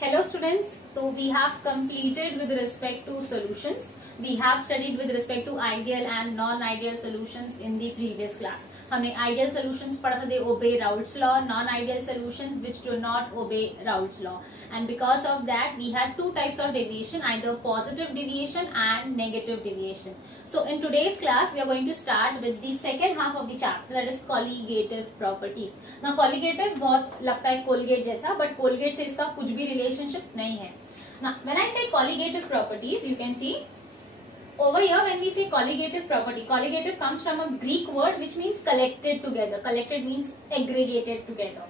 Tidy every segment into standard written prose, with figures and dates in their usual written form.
Hello students, so we have completed with respect to solutions. We have studied with respect to ideal and non-ideal solutions in the previous class. हमने ideal solutions पढ़ा था, they obey Raoult's law, non-ideal solutions which do not obey Raoult's law. And because of that, we had two types of deviation, either positive deviation and negative deviation. So in today's class, we are going to start with the second half of the chapter, that is colligative properties. Now colligative बहुत लगता है Colgate जैसा, but Colgate से इसका कुछ भी relationship नहीं है. Now when I say colligative properties, you can see over here when we say colligative property, colligative comes from a Greek word which means collected together. Collected means aggregated together.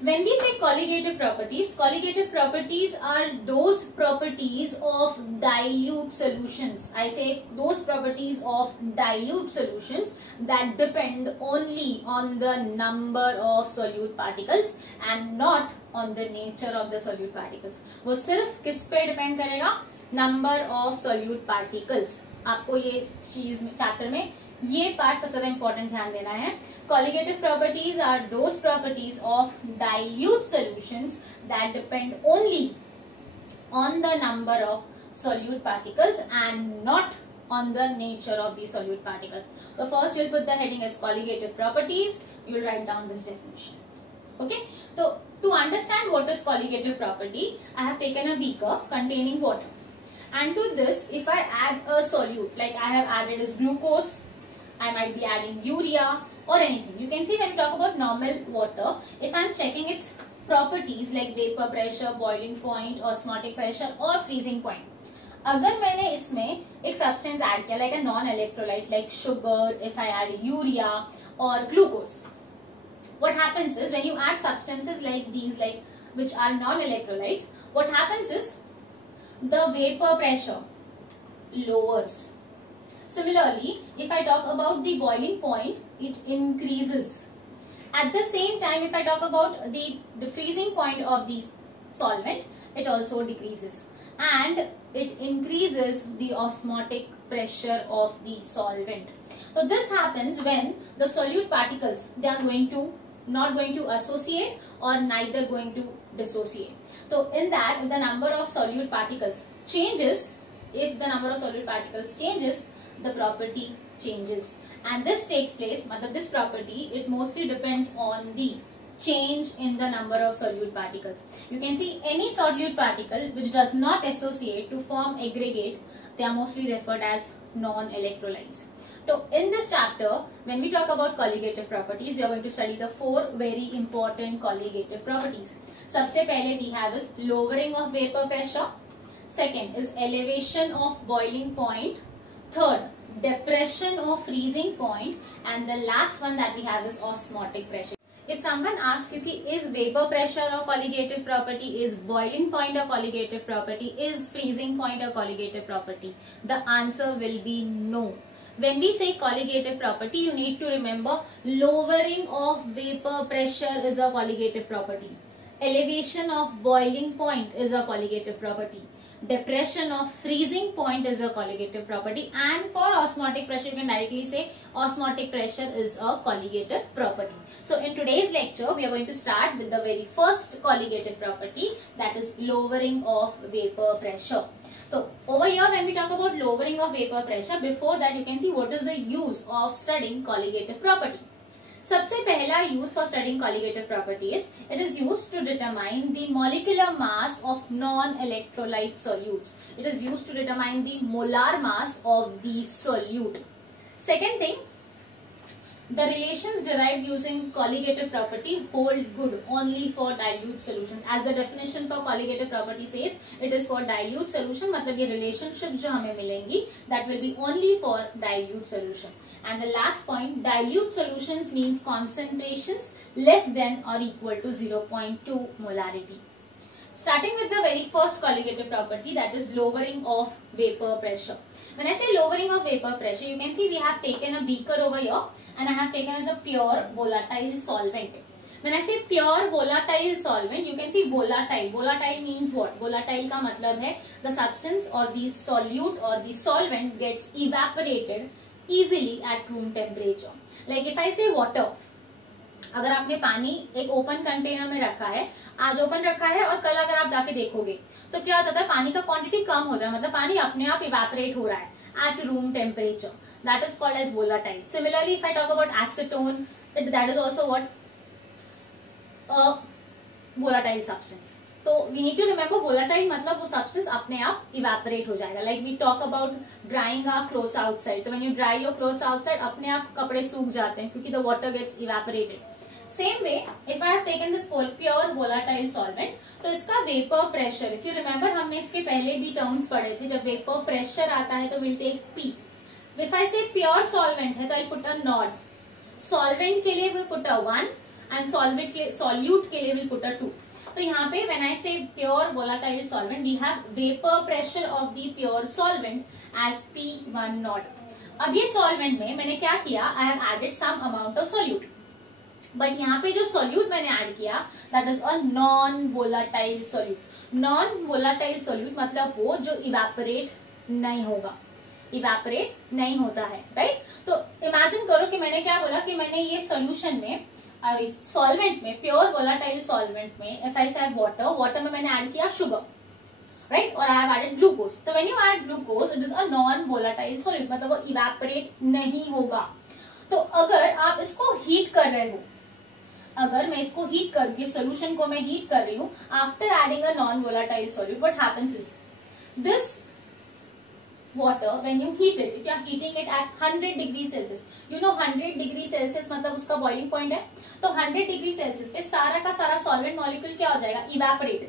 When we say colligative properties are those properties of dilute solutions. I say those properties of dilute solutions that depend only on the number of solute particles and not on the nature of the solute particles. वो सिर्फ किस पे depend करेगा? Number of solute particles. आपको ये चीज chapter में ये पार्ट सबसे ज्यादा इंपॉर्टेंट ध्यान देना है. Colligative properties are those properties of dilute solutions that depend only on the number of solute particles and not on the nature of the solute particles. So first you'll put the heading as colligative properties. You'll write down this definition. Okay. So to understand what is colligative property, I have taken a beaker containing water. And to this, if I add a solute, like I have added is glucose, I might be adding urea or anything. You can see when we talk about normal water, if I am checking its properties like vapor pressure, boiling point, osmotic pressure or freezing point. अगर मैंने इसमें एक substance add किया like a non-electrolyte like sugar, if I add urea or glucose, what happens is when you add substances like these, like which are non-electrolytes, what happens is the vapor pressure lowers. Similarly, if I talk about the boiling point, it increases. At the same time, if I talk about the freezing point of the solvent, it also decreases. And it increases the osmotic pressure of the solvent. So this happens when the solute particles, they are not going to associate or neither going to dissociate. So in that, if the number of solute particles changes, the property changes. And this takes place, this property, it mostly depends on the change in the number of solute particles. You can see any solute particle which does not associate to form aggregate, they are mostly referred as non-electrolytes. So in this chapter, when we talk about colligative properties, we are going to study the four very important colligative properties. सबसे पहले we have is lowering of vapor pressure. Second is elevation of boiling point. Third, depression of freezing point. And the last one that we have is osmotic pressure. If someone asks you, is vapor pressure a colligative property, is boiling point a colligative property, is freezing point a colligative property, the answer will be no. When we say colligative property, you need to remember lowering of vapor pressure is a colligative property. Elevation of boiling point is a colligative property. Depression of freezing point is a colligative property. And for osmotic pressure, you can directly say osmotic pressure is a colligative property. So in today's lecture, we are going to start with the very first colligative property, that is lowering of vapor pressure. So over here, when we talk about lowering of vapor pressure, before that you can see what is the use of studying colligative property. सबसे पहला use for studying colligative properties, it is used to determine the molecular mass of non-electrolyte solutes. It is used to determine the molar mass of the solute. Second thing, the relations derived using colligative property hold good only for dilute solutions. As the definition for colligative property says, it is for dilute solution. मतलब ये relationships जो हमें मिलेंगी, that will be only for dilute solution. And the last point, dilute solutions means concentrations less than or equal to 0.2 molarity. Starting with the very first colligative property, that is lowering of vapor pressure. When I say lowering of vapor pressure, you can see we have taken a beaker over here and I have taken as a pure volatile solvent. When I say pure volatile solvent, you can see volatile. Volatile means what? Volatile का मतलब है the substance or the solute or the solvent gets evaporated easily at room temperature. Like if I say water, अगर आपने पानी एक open container में रखा है, आज ओपन रखा है और कल अगर आप जाके देखोगे तो क्या हो जाता है, पानी का क्वांटिटी कम हो रहा है, मतलब पानी अपने आप इवेपोरेट हो रहा है at room temperature. That is called as volatile. Similarly if I talk about acetone, that is also what, volatile substance. तो we need to remember volatile मतलब वो सब्सटेंस अपने आप इवेपोरेट हो जाएगा. Like we talk about drying our clothes outside. तो when you dry your clothes outside, अपने आप कपड़े सूख जाते हैं क्योंकि the water gets evaporated. Same way if I have taken this pure volatile solvent, तो इसका vapour pressure, if you remember हमने इसके पहले भी टर्म्स पढ़े थे, जब वेपर प्रेशर आता है तो will take P. If I say pure solvent है तो I put a nought. Solvent के लिए will put a 1 and solute के लिए विल पुट अ 2. तो यहाँ पे when I say pure volatile solvent, we have vapour pressure of the pure solvent as P1 nought. अब ये सॉल्वेंट में मैंने क्या किया, I have added some amount of solute. But यहाँ पे जो सॉल्यूट मैंने ऐड किया that is a non volatile solute. Non volatile solute मतलब वो जो इवेपोरेट नहीं होगा, इवेपोरेट नहीं होता है, राइट. तो इमेजिन करो कि मैंने क्या बोला कि मैंने ये सोल्यूशन में, सॉल्वेंट में, प्योर वोलाटाइल सॉल्वेंट में, इफ आई से वाटर, वाटर में मैंने ऐड किया शुगर, राइट, और आई हैव एडेड ग्लूकोज. तो when you add glucose, it is a non volatile solute, मतलब वो इवेपोरेट नहीं होगा. तो अगर आप इसको हीट कर रहे हो, अगर मैं इसको हीट करके सोल्यूशन को मैं हीट कर रही हूं after adding a non volatile solute, what happens is this water when you heat it, if you are heating it at 100 degree Celsius, you know 100 degree Celsius मतलब उसका boiling point है. तो 100 degree Celsius पे सारा का सारा solvent molecule क्या हो जाएगा, evaporate.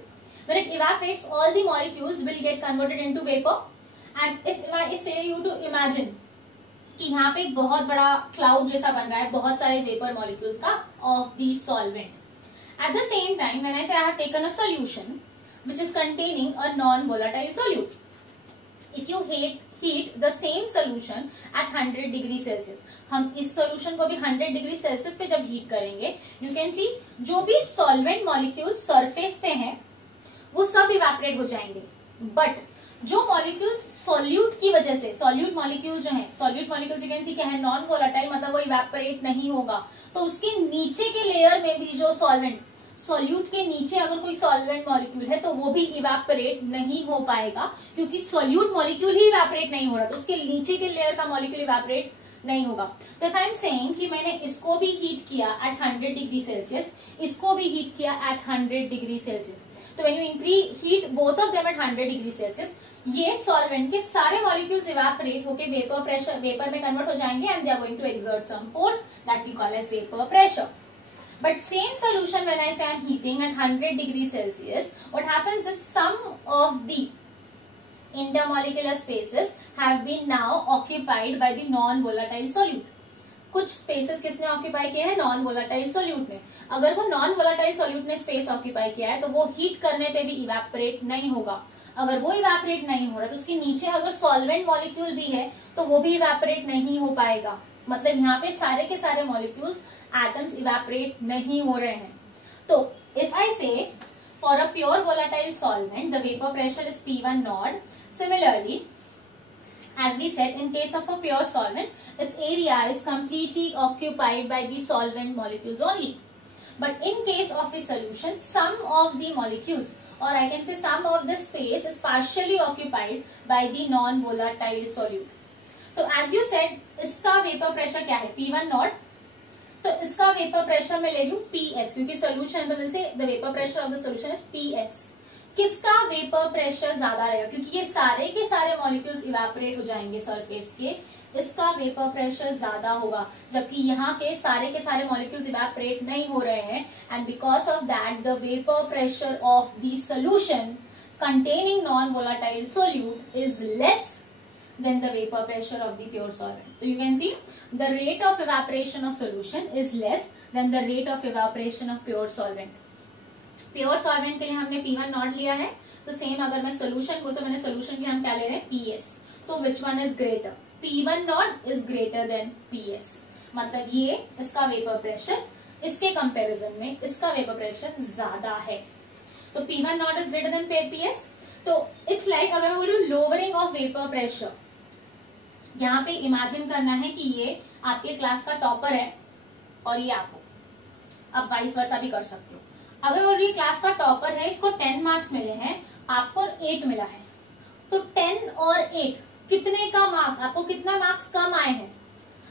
When it evaporates, all the molecules will get converted into vapor. And if I say you to imagine कि यहाँ पे एक बहुत बड़ा cloud जैसा बन रहा है, बहुत सारे vapor molecules का of the solvent. At the same time, when I say I have taken a solution which is containing a non-volatile solute, if you heat the same solution at 100 degree Celsius, हम इस solution को भी 100 degree Celsius पे जब heat करेंगे, you can see जो भी solvent molecules surface पे हैं वो सब evaporate हो जाएंगे. But जो molecules solute की वजह से, solute molecules जो हैं, solute molecules you can see क्या है, non volatile, मतलब वो evaporate नहीं होगा. तो उसके नीचे के layer में भी जो solvent, सॉल्यूट के नीचे अगर कोई सॉल्वेंट मॉलिक्यूल है तो वो भी इवेपोरेट नहीं हो पाएगा, क्योंकि सॉल्यूट मॉलिक्यूल ही इवेपोरेट नहीं हो रहा, तो उसके नीचे के लेयर का मॉलिक्यूल इवेपोरेट नहीं होगा. तो इफ आई एम सेइंग कि मैंने इसको भी हीट किया एट 100 डिग्री सेल्सियस, इसको भी हीट किया एट 100 डिग्री सेल्सियस, तो when you heat both of them at 100 degree Celsius, ये सॉल्वेंट के सारे मॉलिक्यूल्स इवेपोरेट होके वेपर में कन्वर्ट हो जाएंगे and they are going to exert some force that we call as vapour pressure. But same solution, when I say I'm heating at 100 degrees Celsius, what happens is some of the intermolecular spaces have been now occupied by the non-volatile solute. कुछ spaces किसने occupy किया है, non volatile solute ने. अगर वो non volatile solute ने space occupy किया है तो वो हीट करने पे भी इवेपोरेट नहीं होगा. अगर वो इवेपोरेट नहीं हो रहा तो उसके नीचे अगर सॉल्वेंट मॉलिक्यूल भी है तो वो भी इवेपोरेट नहीं हो पाएगा. मतलब यहाँ पे सारे के सारे मॉलिक्यूल्स, एटम्स इवेपोरेट नहीं हो रहे हैं. तो if I say for a pure volatile solvent the vapour pressure is P1 not. Similarly as we said, in case of a pure solvent, its area is completely occupied by the solvent molecules only. But in case of a solution, some of the molecules, or I can say some of the space is partially occupied by the non-volatile solute. तो as you said, इसका vapour pressure क्या है, P1 not. तो इसका vapour pressure मैं ले लूं PS, क्योंकि सोल्यूशन बदल से the vapour pressure of the solution is PS. किसका वेपर प्रेशर ज्यादा रहेगा, क्योंकि ये सारे के सारे मॉलिक्यूल्स इवेपोरेट हो जाएंगे सरफेस के, इसका वेपर प्रेशर ज्यादा होगा, जबकि यहाँ के सारे मॉलिक्यूल्स इवेपोरेट नहीं हो रहे हैं. And because of that the vapour pressure of the solution containing non-volatile solute is less than the vapor pressure of the pure solvent. So you can see the rate of evaporation of solution is less than the rate of evaporation of pure solvent. Pure solvent के लिए हमने P1 not लिया है, तो same अगर मैं solution को, तो मैंने सोल्यूशन के हम क्या ले रहे हैं, PS. तो which one is greater, P1 nought is greater than PS. मतलब ये इसका वेपर प्रेशर, इसके कंपैरिजन में इसका वेपर प्रेशर ज्यादा है. तो P1 nought is greater than PS. तो इट्स लाइक अगर मैं बोलूं लोअरिंग ऑफ वेपर प्रेशर, यहाँ पे इमेजिन करना है कि ये आपके क्लास का टॉपर है और ये आप हो. आप वाइस वर्सा भी कर सकते हो। अगर वो ये क्लास का टॉपर है, इसको 10 मार्क्स मिले हैं, आपको 8 मिला है, तो 10 और 8 कितने का मार्क्स, आपको कितना मार्क्स कम आए हैं,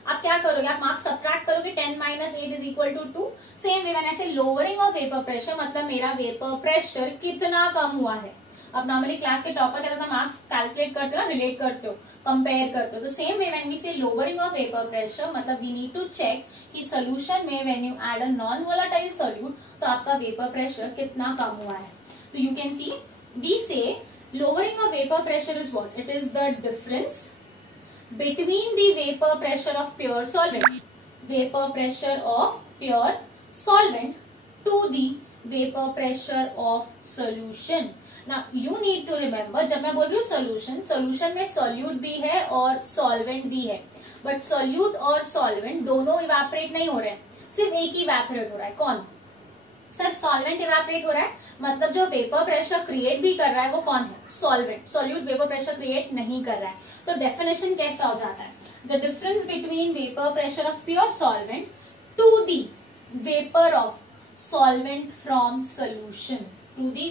आप क्या करोगे, आप मार्क्स सब्ट्रैक्ट करोगे, 10 minus 8 is equal to 2। Same way मैंने ऐसे लोअरिंग ऑफ वेपर प्रेशर, मतलब मेरा वेपर प्रेशर कितना कम हुआ है। अब नॉर्मली क्लास के टॉपर कहता था मार्क्स कैलकुलेट करते हो ना, रिलेट करते हो, कंपेयर करते हो, तो सेम वे व्हेन वी से लोअरिंग ऑफ वेपर प्रेशर, मतलब वी नीड टू चेक कि सोल्यूशन में when you add a non volatile solute तो आपका वेपर प्रेशर कितना कम हुआ है। तो यू कैन सी वी से lowering of vapor pressure is what? It is the difference between the vapor pressure of pure solvent, vapor pressure of pure solvent to the vapor pressure of solution. Now you need to remember, जब मैं बोल रही हूँ solution में solute भी है और solvent भी है, but solute और solvent दोनों evaporate नहीं हो रहे हैं, सिर्फ एक ही evaporate हो रहा है। कौन? सिर्फ सॉल्वेंट इवेपोरेट हो रहा है, मतलब जो वेपर प्रेशर क्रिएट भी कर रहा है वो कौन है? Solvent. Solute vapour pressure create नहीं कर रहा है। तो डेफिनेशन कैसा हो जाता है? The difference between vapour pressure of pure solvent to the vapour of solvent from solution, to the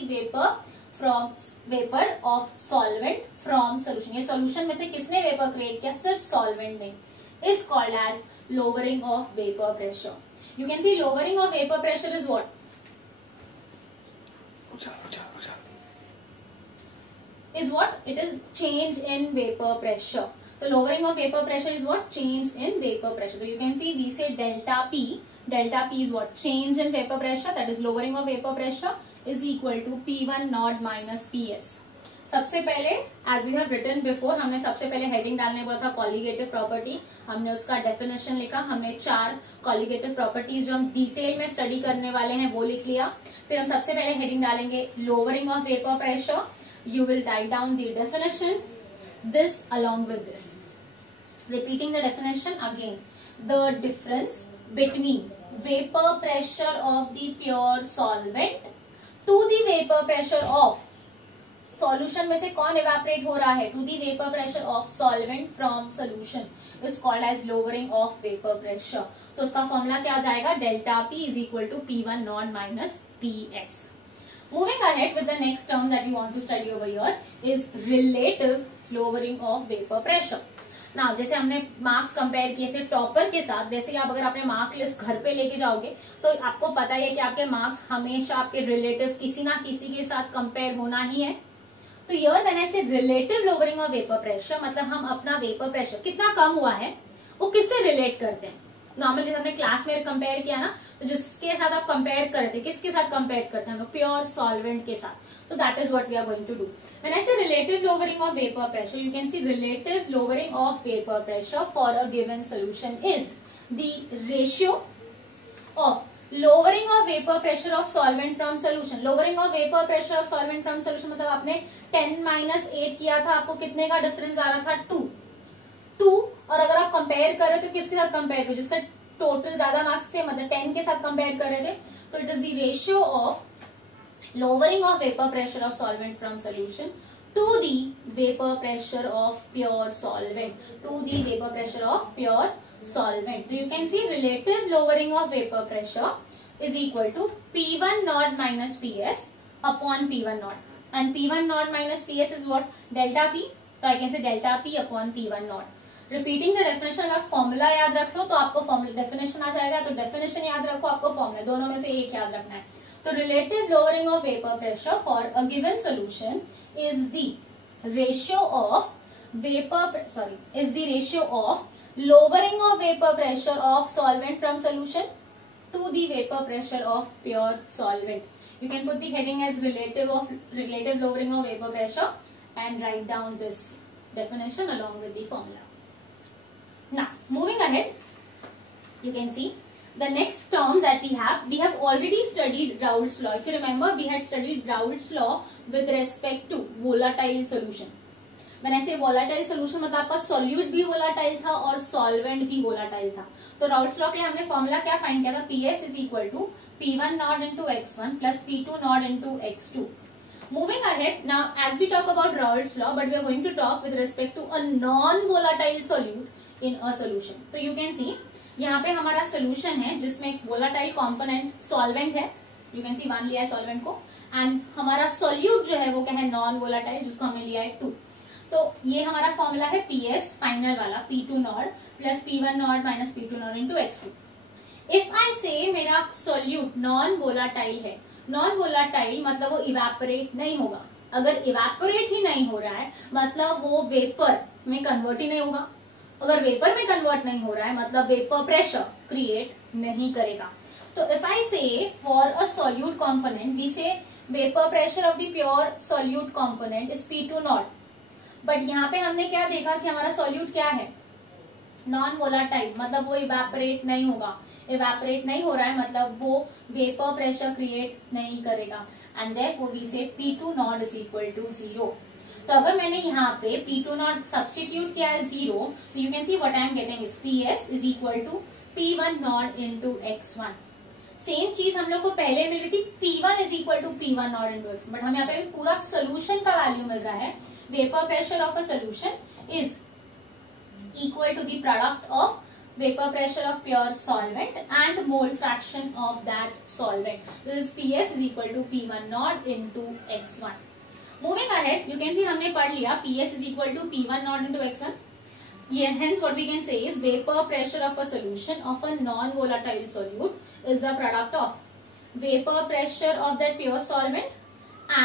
vapour of solvent from solution. ये सोल्यूशन में से किसने वेपर क्रिएट किया? सिर्फ सॉल्वेंट ने। Is called as lowering of vapour pressure. You can see lowering of vapor pressure is what? Is what? It is change in vapor pressure. So lowering of vapor pressure is what? Change in vapor pressure. So you can see we say delta P. Delta P is what? Change in vapor pressure, that is lowering of vapor pressure, is equal to P1 naught minus PS. सबसे पहले as you have written before, हमने सबसे पहले heading डालने बोला था colligative property, हमने उसका डेफिनेशन लिखा, हमने 4 कॉलिगेटिव प्रॉपर्टीज जो हम डिटेल में स्टडी करने वाले हैं वो लिख लिया। फिर हम सबसे पहले हेडिंग डालेंगे lowering of vapour pressure. You will write down the definition, this along with this, repeating the definition again, the difference between vapour pressure of the pure solvent to the vapour pressure of solution में से कौन evaporate हो रहा है, to the vapour pressure of solvent from solution, is called as lowering of vapour pressure. तो उसका formula क्या आ जाएगा? Delta P is equal to P1 nought minus PS। Moving ahead with the next term that you want to study over here is relative lowering of vapour pressure. ना जैसे हमने marks compare किए थे topper के साथ, वैसे आप अगर अपने मार्क लिस्ट घर पे लेके जाओगे तो आपको पता ही है कि आपके मार्क्स हमेशा आपके रिलेटिव किसी ना किसी के साथ कंपेयर होना ही है। तो यार मैंने ऐसे relative lowering of vapour pressure, मतलब हम अपना वेपर प्रेशर कितना कम हुआ है वो किससे रिलेट करते हैं? नॉर्मल जैसे हमने क्लास में कंपेयर किया ना, तो जिसके साथ आप कंपेयर करते हैं, किसके साथ कंपेयर करते हैं हम लोग? प्योर सॉल्वेंट के साथ। तो that is what we are going to do when I say relative lowering of vapour pressure. You can see relative lowering of vapour pressure for a given solution is the ratio of lowering of vapor pressure of solvent from solution. lowering of vapor pressure of solvent from solution मतलब आपने 10 minus 8 किया था, आपको कितने का difference आ रहा था? 2। और अगर आप कंपेयर कर रहे हो तो किसके साथ कंपेयर करो? जिसका टोटल ज्यादा मार्क्स थे, मतलब 10 के साथ कंपेयर कर रहे थे। तो it is the ratio of lowering of vapor pressure of solvent from solution to the vapor pressure of pure solvent, to the vapor pressure of pure solvent. So you can see relative lowering of vapor pressure is equal to P1 naught minus PS upon P1 naught, and P1 naught minus PS is what? Delta P. So I can say delta P upon P1 naught. Repeating the definition, अगर formula याद रख लो तो आपको formula definition आ जाएगा, तो definition याद रखो, आपको फॉर्मूला, दोनों में से एक याद रखना है। तो relative lowering of vapor pressure for a given solution is the ratio of lowering of vapor pressure of solvent from solution to the vapor pressure of pure solvent. You can put the heading as relative lowering of vapor pressure and write down this definition along with the formula. Now moving ahead, you can see the next term that we have already studied Raoult's law. If you remember, we had studied Raoult's law with respect to volatile solution. मैंने ऐसे volatile solution मतलब आपका solute भी volatile था और solvent भी volatile था। तो राउल्ट्स लॉ के लिए हमने फॉर्मूला क्या फाइंड किया था? PS is equal to P1 nought into X1 plus P2 nought into X2। Moving ahead now as we talk about Raoult's law, but we are going to talk with respect to a non volatile solute in a solution. So you can see यहाँ पे हमारा solution है जिसमें एक volatile component solvent है, you can सी 1 लिया है solvent को, एंड हमारा सोल्यूट जो है वो क्या है, नॉन वोलाटाइल, जिसको हमने लिया है 2। तो ये हमारा फॉर्मूला है पीएस फाइनल वाला, P2 not plus P1 nought minus P2 nought into X2। If I से मेरा सोल्यूट नॉन वोलाटाइल है, नॉन वोलाटाइल मतलब वो इवेपोरेट नहीं होगा, अगर इवेपोरेट ही नहीं हो रहा है मतलब वो वेपर में कन्वर्ट ही नहीं होगा, अगर वेपर में कन्वर्ट नहीं हो रहा है मतलब वेपर प्रेशर क्रिएट नहीं करेगा। तो if I say for a solute component we say vapour pressure of the pure solute component is P2 naught, but यहाँ पे हमने क्या देखा कि हमारा सोल्यूट क्या है, नॉन वोलाटाइल, मतलब वो इवेपोरेट नहीं होगा, इवेपोरेट नहीं हो रहा है मतलब वो वेपर प्रेशर क्रिएट नहीं करेगा, एंड देयरफॉर वी से P2 not is equal to 0। तो अगर मैंने यहाँ पे P2 नॉट सब्स्टिट्यूट किया है 0, तो you can see what I am getting is PS is equal to P1 nought into X1। Same चीज हम लोग को पहले मिल रही थी, P1 is equal to P1 nought into X, but हमें यहाँ पे पूरा सोल्यूशन का वैल्यू मिल रहा है। Vapour pressure of a solution is equal to the product of vapor pressure of pure solvent and mole fraction of that solvent. This is PS is equal to P1 naught into X1. Moving ahead, you can see हमने पढ़ लिया PS is equal to P1 naught into X1. Yeah, hence what we can say is vapor pressure of a solution of a non-volatile solute is the product of vapor pressure of that pure solvent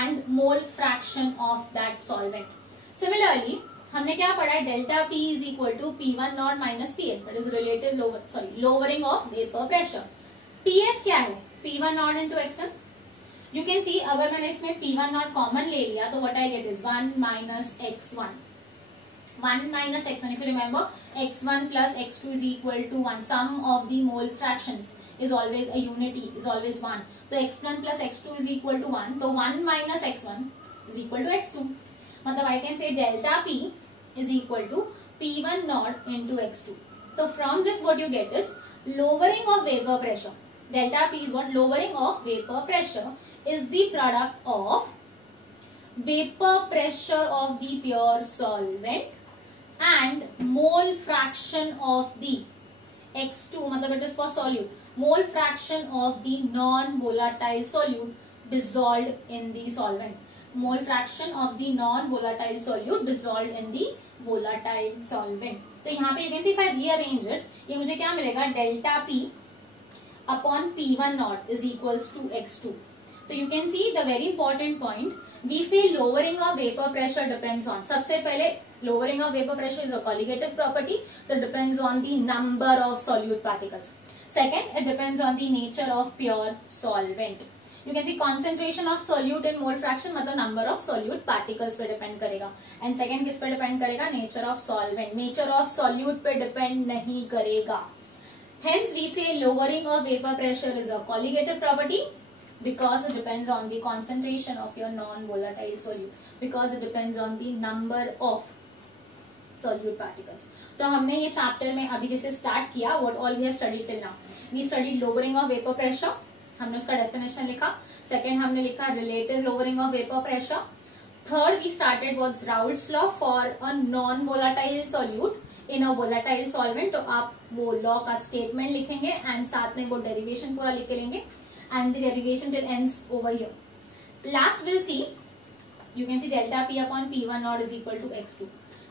and mole fraction of that solvent. Similarly, हमने क्या पढ़ा है, delta P is equal to P1 nought minus PS, that is relative lowering of vapour pressure. PS क्या है, P1 nought into X1। You can see अगर मैंने इसमें P1 nought common ले लिया तो what I get is 1 minus X1, 1 minus X1। If you remember X1 plus X2 is equal to 1, sum of the mole fractions is always a unity, is always 1, तो X1 plus X2 is equal to 1, तो 1 minus X1 is equal to X2, मतलब I can say delta P is equal to P1 naught into X2. So from this what you get is lowering of vapor pressure. Delta P is what, lowering of vapor pressure is the product of vapor pressure of the pure solvent and mole fraction of the X2, मतलब it is for solute, mole fraction of the non-volatile solute dissolved in the solvent. Mole fraction of the non-volatile solute dissolved in the volatile solvent. तो यहाँ पे you can see if I rearrange it, ये मुझे क्या मिलेगा, delta P upon P1 naught is equals to X2. तो you can see the very important point, we say lowering of vapor pressure depends on, सबसे पहले lowering of vapor pressure is a colligative property, so depends on the number of solute particles. Second, it depends on the nature of pure solvent. You can see concentration of solute in mole fraction, मतलब number of solute particles पे depend करेगा, and second किस पे depend करेगा, nature of solvent. Nature of solute पे depend नहीं करेगा. Hence we say lowering of vapor pressure is a colligative property because it depends on the concentration of your non-volatile solute, because it depends on the number of solute particles. तो हमने ये chapter में अभी जैसे start किया, what all we have studied till now, we studied lowering of vapor pressure, हमने उसका definition लिखा। सेकेंड हमने लिखा relative lowering of vapour pressure. Third we started was Raoult's law for a non volatile solute in a volatile solvent. तो आप वो law का statement लिखेंगे एंड साथ में वो डेरिवेशन पूरा लिख के लेंगे, and the derivation till ends over here. Last will see, you can see delta P upon P1 naught is equal to X2.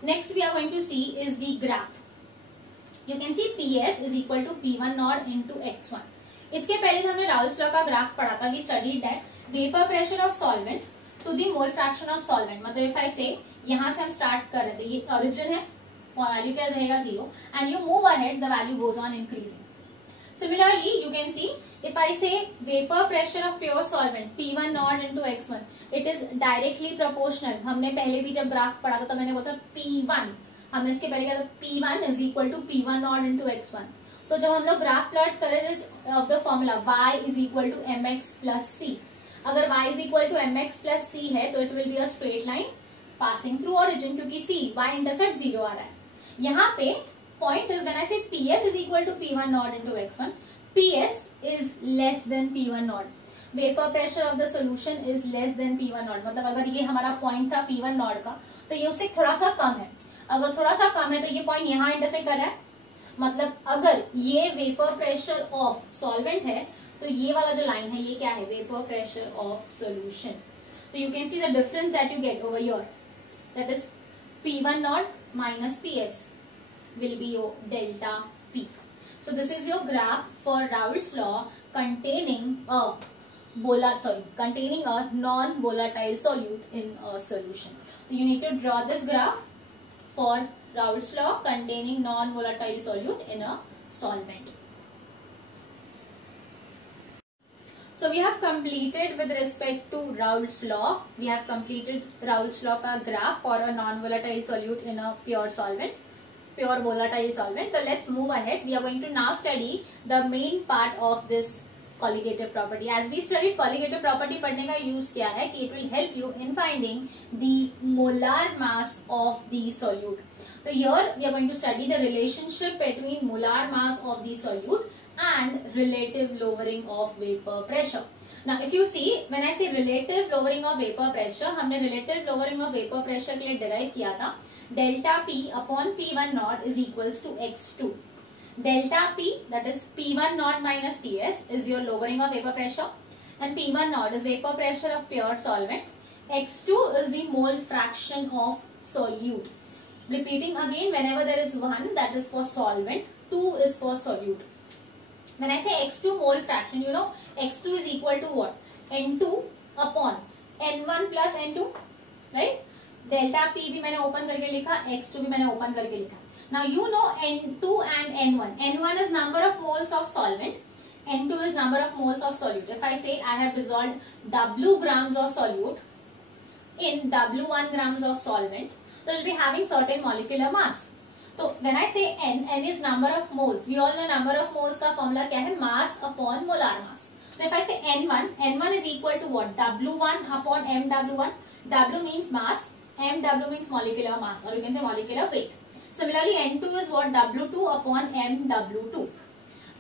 Next we are going to see is the graph. You can see PS is equal to P1 naught into X1. इसके पहले जो हमने Raoult's law का graph पढ़ा था, we studied that vapor pressure of solvent to the mole fraction of solvent. मतलब if I say यहाँ से हम स्टार्ट कर रहे थे, ये origin है, वैल्यू क्या रहेगा 0, and you move ahead the value goes on increasing. Similarly, you can see if I say vapor pressure of pure solvent P1 naught into X1, it is directly proportional. हमने पहले भी जब graph पढ़ा था तो मैंने बोला P1, हमने इसके पहले क्या था, P1 is equal to P1 naught into X1. तो जब हम लोग ग्राफ प्लॉट करें of the formula y is equal to mx plus c, अगर y is equal to mx plus c है तो it will be a straight line passing through origin, क्योंकि c y intercept 0 आ रहा है। यहाँ पे point is when I say PS is equal to P1 naught into X1, PS is less than P1 naught. Vapor pressure of the solution is less than P1 naught. मतलब अगर ये हमारा point था P1 naught का, तो ये उससे थोड़ा सा कम है। अगर थोड़ा सा कम है तो ये point यहाँ इंटरसेक्ट कर रहा है, मतलब अगर ये वेपर प्रेशर ऑफ सॉल्वेंट है तो ये वाला जो लाइन है ये क्या है, वेपर प्रेशर ऑफ सॉल्यूशन. तो you can see the difference that you get over here, that is P1 naught minus PS will be your delta P. So this is your graph for Raoult's law containing a non-volatile solute in a solution. So you need to draw this graph for Raoult's law containing non-volatile solute in a solvent. So we have completed with respect to Raoult's law. We have completed Raoult's law का graph for a non-volatile solute in a pure volatile solvent. So let's move ahead. We are going to now study the main part of this colligative property. As we studied colligative property, पढ़ने का use क्या है कि it will help you in finding the molar mass of the solute. So here we are going to study the relationship between molar mass of the solute and relative lowering of vapor pressure. Now if you see, when I say relative lowering of vapor pressure, हमने relative lowering of vapor pressure के लिए derive किया था delta P upon P1 naught is equals to X2. Delta P, that is P1 naught minus PS, is your lowering of vapor pressure, and P1 naught is vapor pressure of pure solvent. X2 is the mole fraction of solute. Repeating again, whenever there is 1, that is for solvent, 2 is for solute. When I say X2 mole fraction, you know X2 is equal to what? N2 upon N1 plus N2, right? Delta P भी मैंने open करके लिखा, X2 भी मैंने open करके लिखा. Now you know N2 and N1. N1 is number of moles of solvent. N2 is number of moles of solute. If I say I have dissolved W grams of solute in W1 grams of solvent, so it will be having certain molecular mass. So when I say N is number of moles. We all know number of moles का formula क्या है? Mass upon molar mass. So if I say N1 is equal to what? W1 upon MW1. W means mass, MW means molecular mass, or you can say molecular weight. Similarly, N2 is what? W2 upon MW2.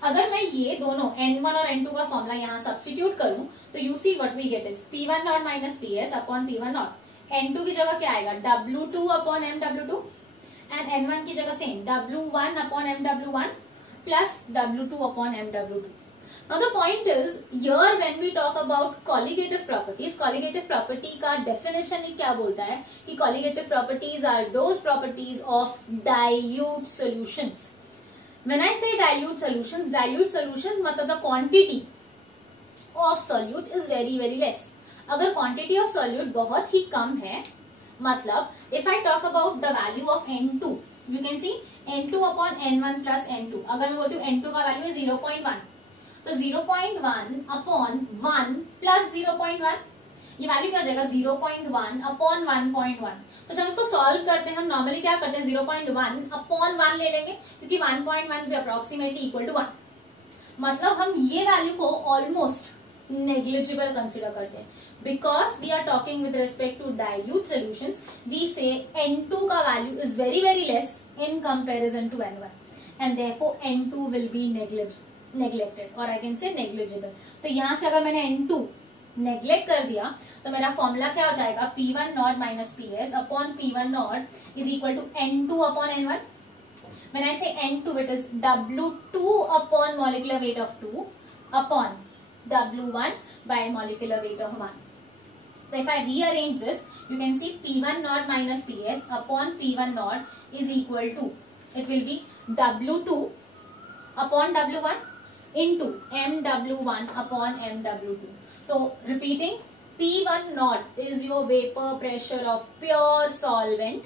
अगर मैं ये दोनों N1 और N2 का formula यहाँ substitute करूं तो you see what we get is P1 naught minus PS upon P1 naught. N2 की जगह क्या आएगा? W2 upon MW2. And N1 की जगह same W1 upon MW1 plus W2 upon MW2. Now the point is here when we talk about colligative properties का definition ही क्या बोलता है कि colligative properties are those properties of dilute solutions. When I say dilute solutions मतलब the quantity of solute is very very less. अगर quantity of solute बहुत ही कम है, मतलब if I talk about the value of N2, you can see N2 upon N1 plus N2. अगर मैं बोलती हूँ N2 का वैल्यू है 0.1, तो 0.1 upon 1 plus 0.1, ये वैल्यू क्या हो जाएगा? 0.1 upon 1.1. तो जब इसको सॉल्व करते हैं हम नॉर्मली क्या करते हैं? 0.1 upon 1 ले लेंगे क्योंकि 1.1 भी अप्रोक्सीमेटली इक्वल टू 1. मतलब हम ये वैल्यू को ऑलमोस्ट नेग्लिजिबल कंसिडर करते हैं. Because we are talking with respect to dilute solutions, we say N2 का value is very very less in comparison to N1, and therefore N2 will be neglected, or I can say negligible. तो यहाँ से अगर मैंने N2 neglect कर दिया तो मेरा फॉर्मूला क्या हो जाएगा? P1 naught minus PS upon P1 naught is equal to N2 upon N1. When I say N2, it is W2 upon molecular weight of 2 upon W1 by molecular weight of 1. So if I rearrange this, you can see P1 naught minus PS upon P1 naught is equal to, it will be W2 upon W1 into MW1 upon MW2. So repeating, P1 naught is your vapor pressure of pure solvent.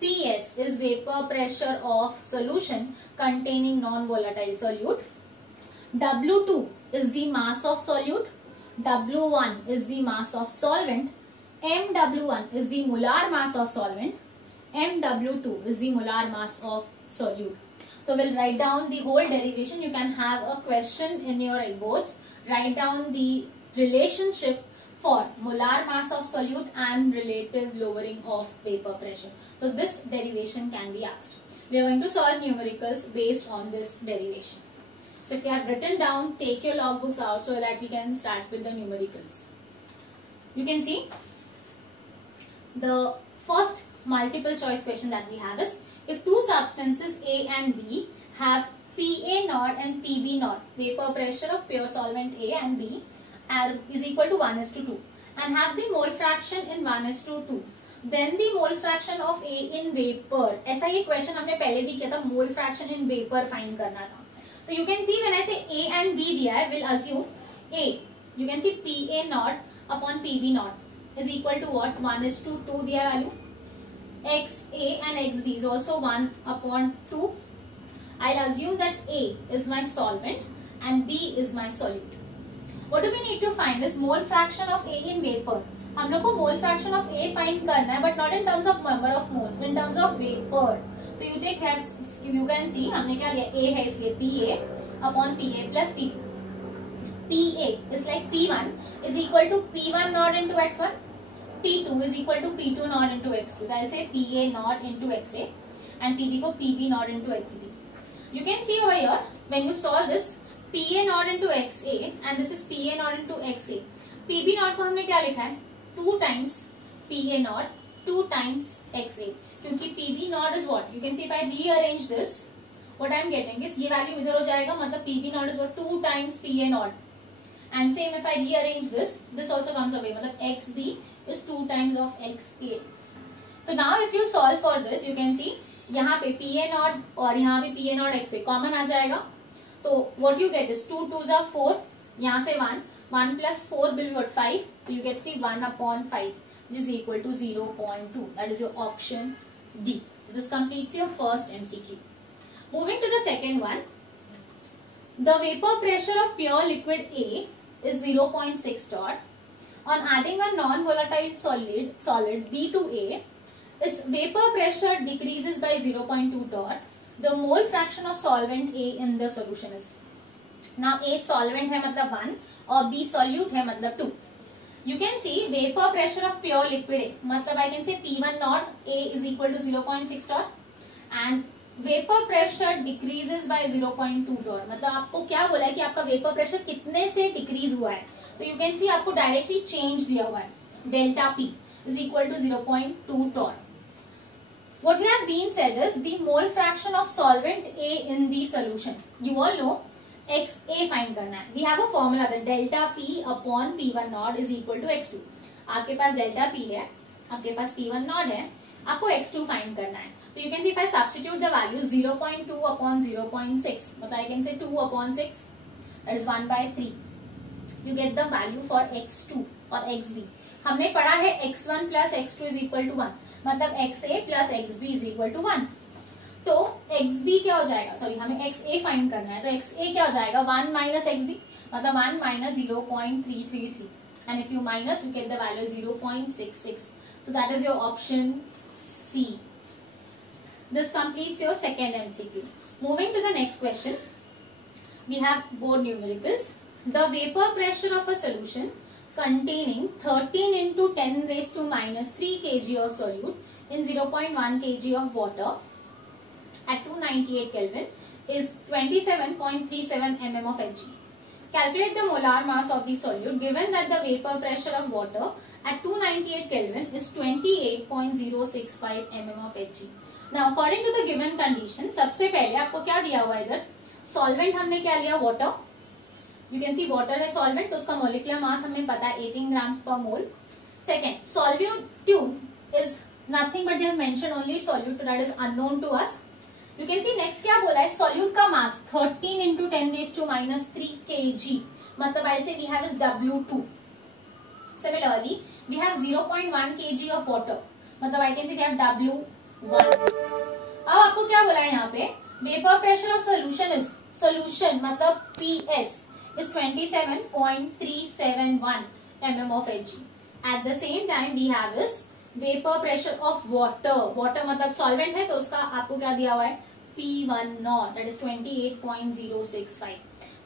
PS is vapor pressure of solution containing non-volatile solute. W2 is the mass of solute. W1 is the mass of solvent. MW1 is the molar mass of solvent. MW2 is the molar mass of solute. So we'll write down the whole derivation. You can have a question in your boards. Write down the relationship for molar mass of solute and relative lowering of vapor pressure. So this derivation can be asked. We are going to solve numericals based on this derivation. So if you have written down, take your logbooks out so that we can start with the numericals. You can see the first multiple choice question that we have is, if two substances A and B have PA naught and PB naught, vapor pressure of pure solvent A and B is equal to 1:2 and have the mole fraction in 1:2, then the mole fraction of A in vapor. ऐसा ये question हमने पहले भी किया था, mole fraction in vapour find करना था. तो you can see when I से A and B दिया है, will assume A, you can C PA naught upon PB naught is equal to what? 1:2 दिया value. XA and XB is also 1/2. I'll assume that A is my solvent and B is my solute. What do we need to find? Is mole fraction of A in vapor. हम लोग को mole fraction of A find करना है, but not in terms of number of moles, in terms of vapor. तो you can see हमने क्या लिया, A है इसलिए PA upon PA plus PB. PA is like P1 is equal to P1 naught into X1. P2 is equal to P2 naught into X2. So I'll say PA naught into XA and PB को PB naught into XB. You can see over here when you solve this, PA naught into XA and this is PA naught into XA. PB naught को हमने क्या लिखा है, 2 times PA naught 2 times XA, क्योंकि PB naught is what? You can see if I rearrange this, what I am getting is ये value इधर हो जाएगा, मतलब PB naught is what? 2 times PA naught. And same if I rearrange this also comes away, मतलब XB is 2 times of XA. So now if you solve for this, you can see यहाँ पे PA naught और यहाँ पे PA naught XA common आ जाएगा. तो what you get is 2 2s are 4, यहाँ से 1 plus 4 will be what? 5. So you get see 1/5, which is equal to 0.2. That is your option D. So this completes your first MCQ. Moving to the second one, the vapor pressure of pure liquid A is 0.6 dot. On adding a non-volatile solid B to A, its vapor pressure decreases by 0.2 dot. The mole fraction of solvent A in the solution is. Now A solvent है मतलब 1 और B solute है मतलब 2. You can see vapor pressure of pure liquid A, मतलब I can say P1 naught A is equal to 0.6 dot and vapour pressure decreases by 0.2 dot. मतलब आपको क्या बोला है कि आपका वेपर प्रेशर कितने से डिक्रीज हुआ है. तो यू कैन सी आपको डायरेक्टली चेंज दिया हुआ है, delta P is equal to 0.2 dot. What have been said is the mole fraction of solvent A in the solution. You all know XA find करना है. We have a formula that delta P upon P1 nought is equal to X2. आपके पास delta P है, आपके पास P1 not है, आपको X2 find करना है. So you can see if I substitute the value 0.2 upon 0.6, but I can say 2 upon 6, that is 1/3. You get the value for X2 और XB. हमने पढ़ा है X1 plus X2 is equal to 1, मतलब XA plus XB is equal to 1. तो XB क्या हो जाएगा, sorry हमें XA फाइंड करना है, तो XA क्या हो जाएगा 1 minus XB, मतलब 1 minus 0.333, and if you minus you get the value 0.66. So that is your option C. This completes your second MCQ. Moving to the next question, we have board numericals. The vapor pressure of a solution containing 13 into 10 raised to minus 3 kg of solute in 0.1 kg of water at 298 Kelvin is 27.37 mm of Hg. Calculate the molar mass of the solute given that the vapor pressure of water at 298 Kelvin is 28.065 mm of Hg. Now according to the given condition, सबसे पहले आपको क्या दिया हुआ है इधर, solvent हमने क्या लिया, water. You can C water है सॉल्वेंट, तो उसका मोलिकुलर मास हमें पता है 18 ग्राम्स पर मोल. Second, solute is nothing but they have mention only solute, that is unknown to us. You can see next क्या बोला है, सॉल्यूट का मास 13 into 10 raised to minus 3 kg, मतलब I say we have is W2. Similarly, we have 0.1 kg of water, मतलब I can see we have W1. अब आपको क्या बोला है यहाँ पे, vapour pressure of solution is, solution मतलब PS is 27.371 mm of Hg. At the same time we have is vapor pressure of water, water मतलब solvent है, तो उसका आपको क्या दिया हुआ है P1 naught, that is 28.065.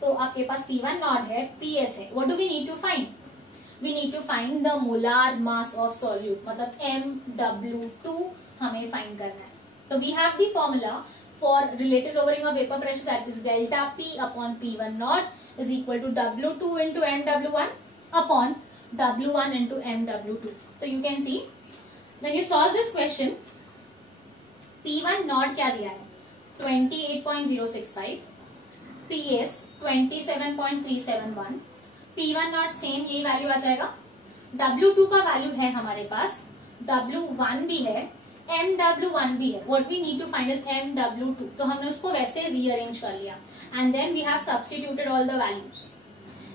तो आपके पास P1 naught है, PS है. What do we need to find? We need to find the molar mass of solute, मतलब MW2 हमें फाइंड करना है. तो we have the formula for relative lowering of vapour pressure, that is delta P upon P1 nought is equal to W2 into MW1 upon W1 into MW2. तो you can see when you solve this question, P1 nought क्या दिया है 28.065, PS 27.371, P1 nought same यही value आ जाएगा। W2 का value है हमारे पास, W1 भी है, MW1 भी है। What we need to find is MW2, तो हमने उसको वैसे रीअरेंज कर लिया and then we have substituted all the values.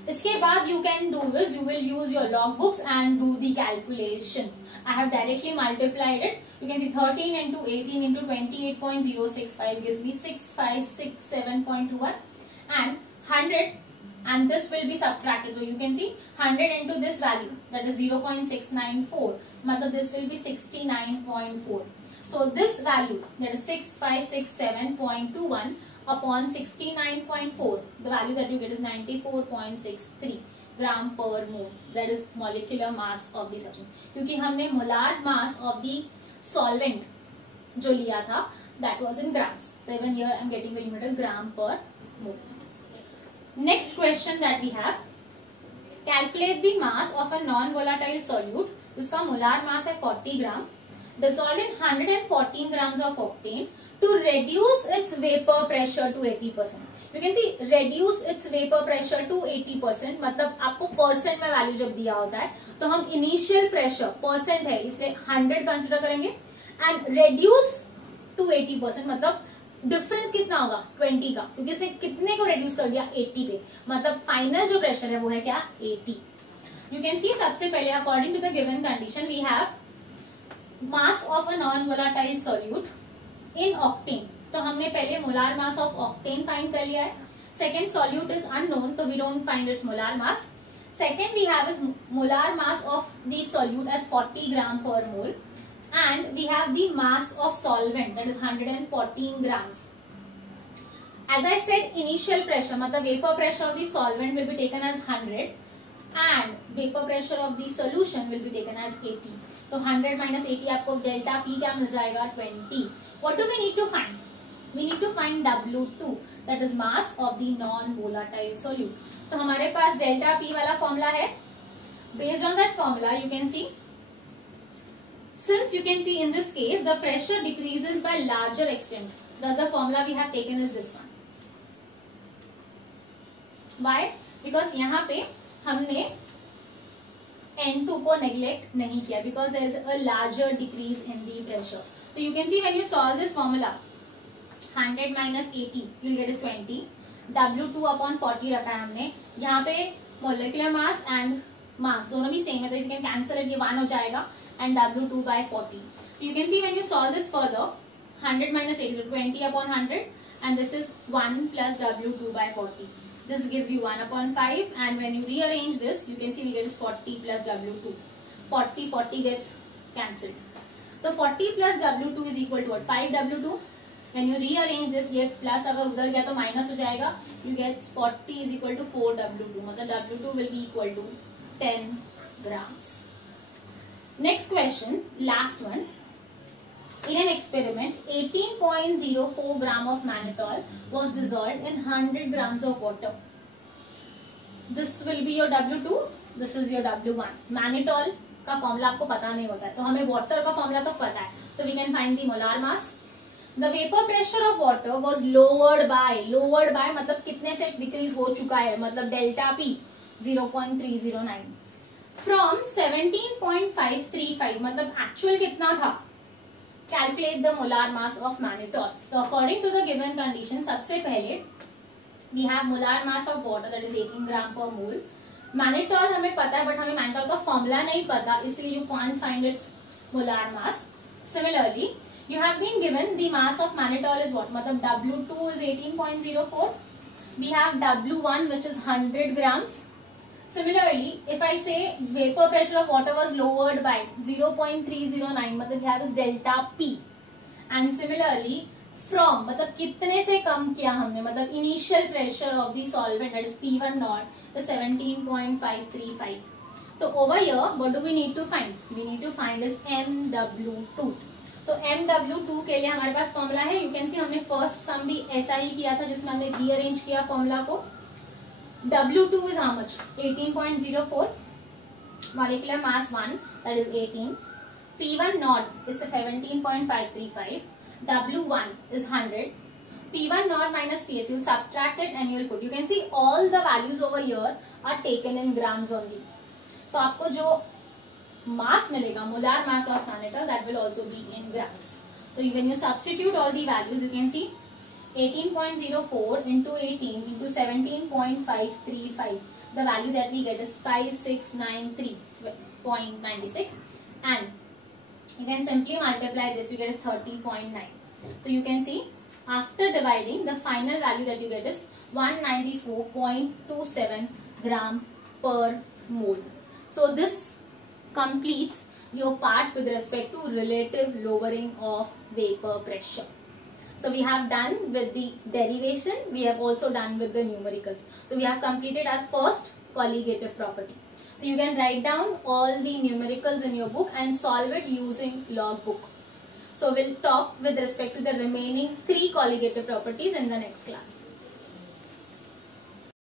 इसके बाद you can do is you will use your logbooks and do the calculations. I have directly multiplied it. You can see 13 into 18 into 28.065 gives me 6567.21 and 100, and this will be subtracted. So you can see 100 into this value, that is 0.694. Matlab this will be 69.4. So this value, that is 6567.21 upon 69.4, the value that you get is 94.63 gram per mole. That is molecular mass of the substance. क्योंकि हमने molar mass of the solvent जो लिया था, that was in grams. So even here I am getting the unit as gram per mole. Next question that we have, calculate the mass of a non-volatile solute. इसका molar mass है 40 gram, dissolved in 114 grams of octane to reduce its vapor pressure to 80%. You can see reduce its vapor pressure to 80%, मतलब आपको percent में value जब दिया होता है तो हम इनिशियल प्रेशर परसेंट है इसलिए 100 कंसिडर करेंगे एंड रेड्यूस टू 80%, मतलब डिफरेंस कितना होगा 20 का, क्योंकि उसने कितने को रेड्यूस कर दिया 80 पे, मतलब फाइनल जो प्रेशर है वो है क्या 80। यू कैन सी सबसे पहले according to the given condition we have mass of a non volatile solute in octane, तो हमने पहले molar mass of octane find कर लिया है। सेकेंड सॉल्यूट इज अननोन, तो we don't find its molar mass. Second we have is molar mass of the solute as 40 gram per mole and we have the mass of solvent that is 114 grams. As I said initial pressure मतलब vapour pressure of the solvent will be taken as 100 and vapor pressure of the solution will be taken as 80. तो 100 minus 80 आपको delta P क्या मिल जाएगा 20. What do we need to find? We need to find W2, that is mass of the non-volatile solute. तो हमारे पास delta P वाला formula है. Based on that formula, you can see, since you can see in this case the pressure decreases by larger extent. Thus the formula we have taken is this one. Why? Because यहाँ पे हमने N2 को neglect नहीं किया because there is a larger decrease in the pressure. So you can see when you solve this formula, 100 minus 80 you'll get is 20. W2 upon 40 रखा है हमने. यहाँ पे molecular mass and mass दोनों भी same है, तो if you can cancel it ये 1 हो जाएगा and W2 by 40. So you can see when you solve this further, 100 minus 80 so 20 upon 100 and this is 1 plus W2 by 40. This gives you 1 upon 5 and when you rearrange this you can see we get is 40 plus W2. 40 gets cancelled. So 40 plus W2 is equal to what? 5 W2. When you rearrange this ये plus अगर उधर गया तो minus हो जाएगा. You get 40 is equal to 4 W2. मतलब W2 will be equal to 10 grams. Next question, last one. In an experiment, 18.04 gram of mannitol was dissolved in 100 grams of water. This will be your W2. This is your W1. Mannitol का formula आपको पता नहीं होता है, तो हमें water का formula तो पता है, तो we can find the molar mass. The vapor pressure of water was lowered by मतलब कितने से डिक्रीज हो चुका है, मतलब डेल्टा P 0.309 from 17.535 मतलब एक्चुअल कितना था. Calculate the molar mass of mannitol. So according to the given condition, सबसे पहले we have molar mass of water that is 18 gram per mole. Mannitol हमें पता है, but हमें mannitol का formula नहीं पता, इसलिए you can't find its molar mass. Similarly, you have been given the mass of mannitol is what? मतलब W2 is 18.04. We have W1 which is 100 grams. Similarly, if I say vapor pressure of water was lowered by 0.309, मतलब यहाँ is delta P. And similarly, from मतलब कितने से कम किया हमने, मतलब initial pressure of the solvent that is P1 naught is 17.535. तो over here, what do we need to find? We need to find is MW2. तो MW2 के लिए हमारे पास फॉर्मूला है. You can see हमने first sum भी ऐसा ही किया था जिसमें हमने rearrange किया फॉर्मूला को. W2 is how much? 18.04. Molecular mass 1, that is 18. P1 naught is 17.535. W1 is 100. P1 naught minus PS, you'll subtract it and you'll put. You can see all the values over here are taken in grams only. तो आपको जो mass मिलेगा, molar mass of mannitol, that will also be in grams. So when you substitute all the values, you can see 18.04 into 18 into 17.535. The value that we get is 5693.96, and you can simply multiply this, you get is 30.9. So you can see after dividing, the final value that you get is 194.27 gram per mole. So this completes your part with respect to relative lowering of vapor pressure. So we have done with the derivation, we have also done with the numericals. So we have completed our first colligative property. So you can write down all the numericals in your book and solve it using logbook. So we'll talk with respect to the remaining 3 colligative properties in the next class.